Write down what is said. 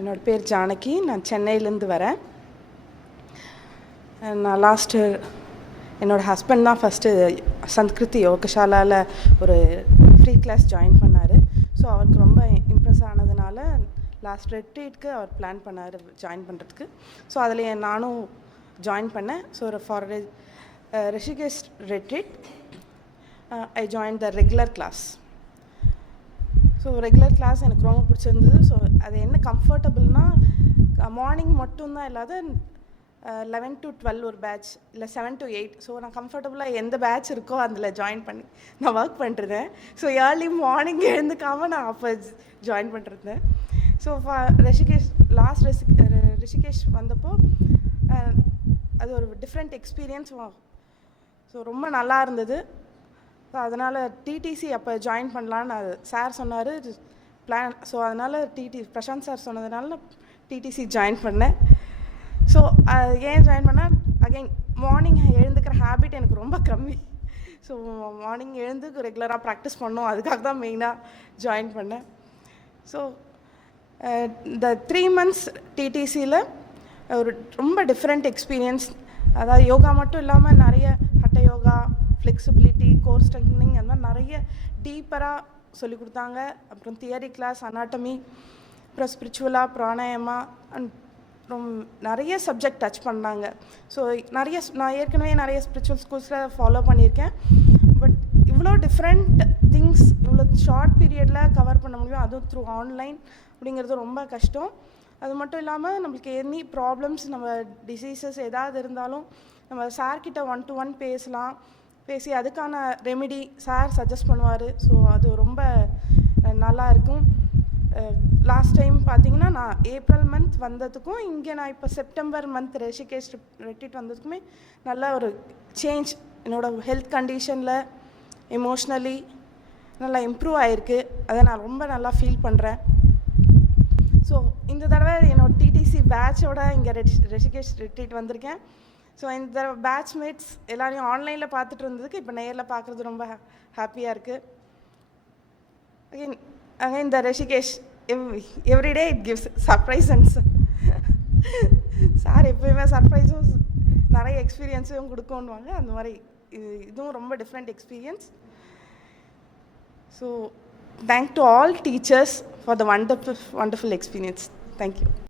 என்னோடய பேர் ஜானகி. நான் சென்னையிலேருந்து வரேன். நான் என்னோடய ஹஸ்பண்ட் தான் ஃபஸ்ட்டு சன்ஸ்கிருதி யோகசாலாவில் ஒரு ஃப்ரீ கிளாஸ் ஜாயின் பண்ணார். ஸோ அவருக்கு ரொம்ப இம்ப்ரெஸ் ஆனதுனால லாஸ்ட் ரெட்ரீட்க்கு அவர் பிளான் பண்ணார் ஜாயின் பண்ணுறதுக்கு. ஸோ அதில் நானும் ஜாயின் பண்ணேன். So for Rishikesh retreat I join the regular class. So regular class எனக்கு ரொம்ப பிடிச்சிருந்தது. ஸோ அது என்ன கம்ஃபர்டபுள்னால் மார்னிங் மட்டும்தான் இல்லாத 11 to 12 ஒரு பேட்ச், இல்லை 7 to 8. ஸோ நான் கம்ஃபர்டபுளாக எந்த பேட்ச் இருக்கோ அதில் ஜாயின் பண்ணி நான் ஒர்க் பண்ணிருந்தேன். ஸோ ஏர்லி மார்னிங் எழுந்துக்காமல் நான் அப்போ ஜாயின் பண்ணிருந்தேன். ஸோ ரிஷிகேஷ் வந்தப்போ அது ஒரு டிஃப்ரெண்ட் எக்ஸ்பீரியன்ஸ். ஸோ ரொம்ப நல்லா இருந்தது. ஸோ அதனால் டிடிசி அப்போ ஜாயின் பண்ணலான்னு சார் சொன்னார் பிளான். ஸோ அதனால் பிரசாந்த் சார் சொன்னதுனால டிடிசி ஜாயின் பண்ணேன். ஸோ ஏன் ஜாயின் பண்ணால் அகைன் மார்னிங் எழுந்துக்கிற ஹேபிட் எனக்கு ரொம்ப கம்மி. ஸோ மார்னிங் எழுந்து ரெகுலராக ப்ராக்டிஸ் பண்ணோம், அதுக்காக தான் மெயினாக ஜாயின் பண்ணேன். ஸோ இந்த 3 months டிடிசியில் ஒரு ரொம்ப டிஃப்ரெண்ட் எக்ஸ்பீரியன்ஸ். அதாவது யோகா மட்டும் இல்லாமல் நிறைய ஹட்ட யோகா, ஃப்ளெக்சிபிலிட்டி, கோர் ஸ்ட்ரெங்தனிங், அந்த மாதிரி நிறைய டீப்பராக சொல்லிக் கொடுத்தாங்க. அப்புறம் தியரி கிளாஸ், அனாட்டமி, அப்புறம் ஸ்பிரிச்சுவலாக பிராணாயமா அண்ட் நிறைய சப்ஜெக்ட் டச் பண்ணாங்க. ஸோ நான் ஏற்கனவே நிறைய ஸ்பிரிச்சுவல் ஸ்கூல்ஸில் ஃபாலோ பண்ணியிருக்கேன். பட் இவ்வளோ டிஃப்ரெண்ட் திங்ஸ் இவ்வளோ ஷார்ட் பீரியடில் கவர் பண்ண முடியும், அதுவும் த்ரூ ஆன்லைன் அப்படிங்கிறது ரொம்ப கஷ்டம். அது மட்டும் இல்லாமல் நம்மளுக்கு எனி ப்ராப்ளம்ஸ், நம்ம டிசீசஸ் ஏதாவது இருந்தாலும் நம்ம சார்கிட்ட 1-to-1 பேசி அதுக்கான ரெமிடி சார் சஜஸ்ட் பண்ணுவார். ஸோ அது ரொம்ப நல்லா இருக்கும். லாஸ்ட் டைம் பார்த்தீங்கன்னா நான் ஏப்ரல் மந்த் வந்ததுக்கும் இங்கே நான் இப்போ செப்டம்பர் மந்த் ரிஷிகேஷ் ரெட்ரீட் வந்ததுக்குமே நல்ல ஒரு சேஞ்ச். என்னோடய ஹெல்த் கண்டிஷனில் எமோஷ்னலி நல்லா இம்ப்ரூவ் ஆகிருக்கு. அதை நான் ரொம்ப நல்லா ஃபீல் பண்ணுறேன். ஸோ இந்த தடவை என்னோடய டிடிசி பேட்சோட இங்கே ரிஷிகேஷ் ரெட்ரீட் வந்திருக்கேன். ஸோ இந்த தடவை பேட்ச்மேட்ஸ் எல்லாரையும் ஆன்லைனில் பார்த்துட்டு இருந்ததுக்கு இப்போ நேரில் பார்க்குறது ரொம்ப ஹாப்பியாக இருக்குது. Again the Rishikesh everyday it gives surprises. Sir எப்போயுமே சர்ப்ரைஸும் நிறைய எக்ஸ்பீரியன்ஸும் கொடுக்கணுவாங்க. அந்த மாதிரி இதுவும் ரொம்ப different experience. So thank to all teachers for the wonderful experience. Thank you.